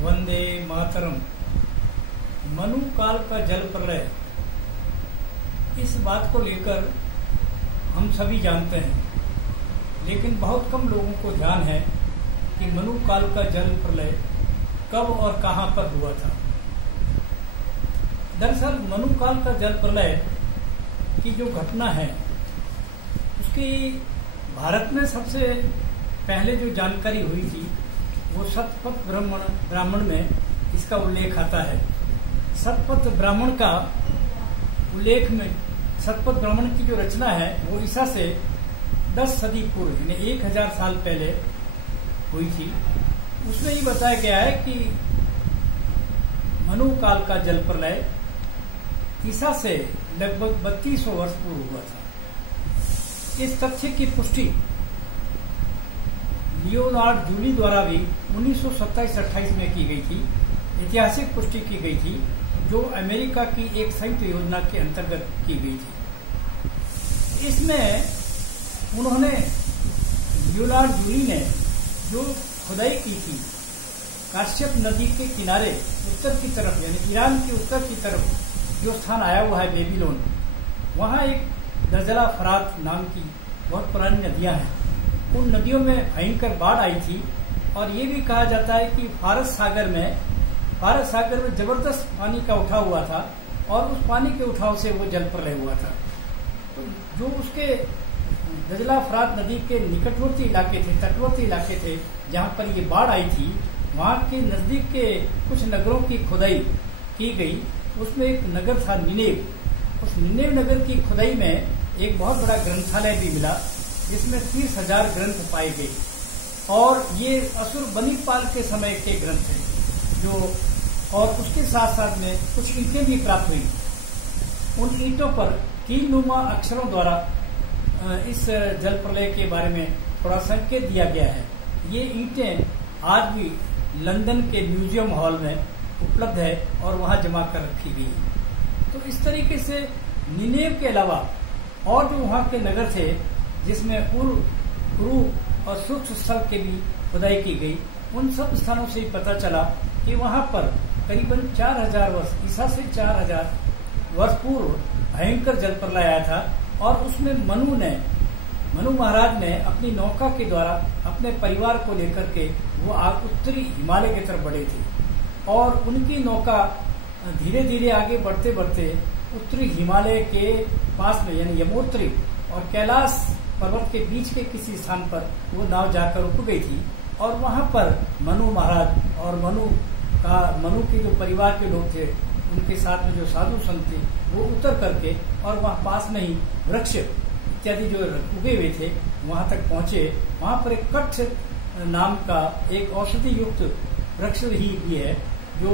वंदे मातरम। मनु काल का जल प्रलय, इस बात को लेकर हम सभी जानते हैं, लेकिन बहुत कम लोगों को ध्यान है कि मनु काल का जल प्रलय कब और कहां पर हुआ था। दरअसल मनु काल का जल प्रलय की जो घटना है उसकी भारत में सबसे पहले जो जानकारी हुई थी वो शतपथ ब्राह्मण में इसका उल्लेख आता है। शतपथ ब्राह्मण का उल्लेख में शतपथ ब्राह्मण की जो रचना है वो ईसा से 10 सदी पूर्व यानी 1000 साल पहले हुई थी। उसमें ये बताया गया है कि मनु काल का जल प्रलय ईसा से लगभग 3200 वर्ष पूर्व हुआ था। इस तथ्य की पुष्टि लियोनार्ड जूली द्वारा भी 1927-28 में की गई थी। ऐतिहासिक पुष्टि की गई थी जो अमेरिका की एक संयुक्त योजना के अंतर्गत की गई थी। इसमें उन्होंने लियोनार्ड जूली ने जो खुदाई की थी काश्यप नदी के किनारे उत्तर की तरफ यानी ईरान के उत्तर की तरफ जो स्थान आया हुआ है बेबीलोन, वहां एक दजला फरात नाम की बहुत पुरानी नदियां हैं। उन नदियों में भयंकर बाढ़ आई थी और ये भी कहा जाता है कि फारस सागर में जबरदस्त पानी का उठाव हुआ था और उस पानी के उठाव से वो जल प्रलय हुआ था। तो जो उसके दजला फरात नदी के निकटवर्ती इलाके थे, तटवर्ती इलाके थे जहां पर ये बाढ़ आई थी, वहां के नजदीक के कुछ नगरों की खुदाई की गई। उसमें एक नगर था निनेव। उस निनेव नगर की खुदाई में एक बहुत बड़ा ग्रंथालय भी मिला जिसमें 30,000 ग्रंथ पाए गए और ये असुर बनीपाल के समय के ग्रंथ थे जो, और उसके साथ साथ में कुछ ईंटें भी प्राप्त हुई। उन ईंटों पर तीरनुमा अक्षरों द्वारा इस जल प्रलय के बारे में थोड़ा संकेत दिया गया है। ये ईंटें आज भी लंदन के म्यूजियम हॉल में उपलब्ध है और वहां जमा कर रखी गई है। तो इस तरीके से निनेव के अलावा और जो वहां के नगर थे जिसमें उरु और सूक्ष्म स्थल के भी खुदाई की गई, उन सब स्थानों से पता चला कि वहां पर करीबन 4000 वर्ष ईसा से 4000 वर्ष पूर्व भयंकर जल प्रलय आया था और उसमें मनु महाराज ने अपनी नौका के द्वारा अपने परिवार को लेकर के वो उत्तरी हिमालय की तरफ बढ़े थे और उनकी नौका धीरे धीरे आगे बढ़ते बढ़ते उत्तरी हिमालय के पास में यानी यमोत्री और कैलाश पर्वत के बीच के किसी स्थान पर वो नाव जाकर रुक गई थी और वहां पर मनु महाराज और मनु के जो परिवार के लोग थे उनके साथ में जो साधु संत थे वो उतर करके और वहां पास में ही वृक्ष इत्यादि जो उगे हुए थे वहां तक पहुंचे। वहां पर एक कच्छ नाम का एक औषधि युक्त वृक्ष भी है जो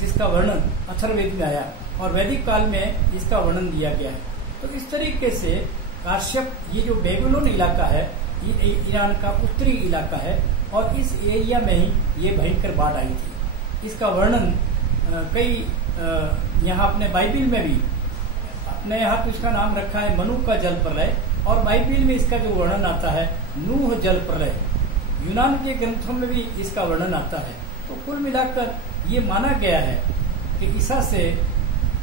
जिसका वर्णन अथर्ववेद में आया और वैदिक काल में इसका वर्णन दिया गया है। तो इस तरीके से काश्यप ये जो बेबीलोन इलाका है ये ईरान का उत्तरी इलाका है और इस एरिया में ही ये भयंकर बाढ़ आई थी। इसका वर्णन कई यहाँ अपने बाइबिल में भी अपने यहाँ तो इसका नाम रखा है मनु का जल प्रलय और बाइबिल में इसका जो वर्णन आता है नूह जल प्रलय। यूनान के ग्रंथों में भी इसका वर्णन आता है। तो कुल मिलाकर ये माना गया है कि ईसा से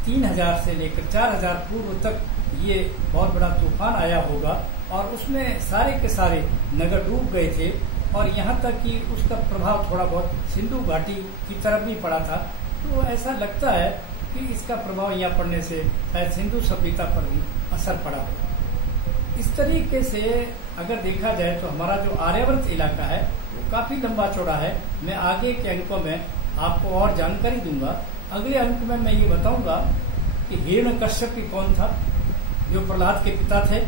3000 से लेकर 4000 पूर्व तक ये बहुत बड़ा तूफान आया होगा और उसमें सारे के सारे नगर डूब गए थे और यहाँ तक कि उसका प्रभाव थोड़ा बहुत सिंधु घाटी की तरफ भी पड़ा था। तो ऐसा लगता है कि इसका प्रभाव यहाँ पड़ने से शायद सिंधु सभ्यता पर भी असर पड़ा हो। इस तरीके से अगर देखा जाए तो हमारा जो आर्यावर्त इलाका है वो काफी लंबा चौड़ा है। मैं आगे के अंकों में आपको और जानकारी दूंगा। अगले अंक में मैं ये बताऊंगा कि हिरण्यकश्यप कौन था, जो प्रहलाद के पिता थे,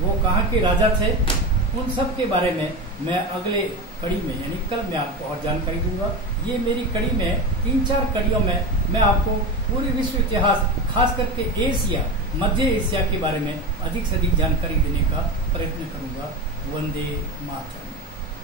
वो कहाँ के राजा थे, उन सब के बारे में मैं अगले कड़ी में यानी कल मैं आपको और जानकारी दूंगा। ये मेरी कड़ी में 3-4 कड़ियों में मैं आपको पूरे विश्व इतिहास खास करके एशिया, मध्य एशिया के बारे में अधिक से अधिक जानकारी देने का प्रयत्न करूंगा। वंदे मातरम।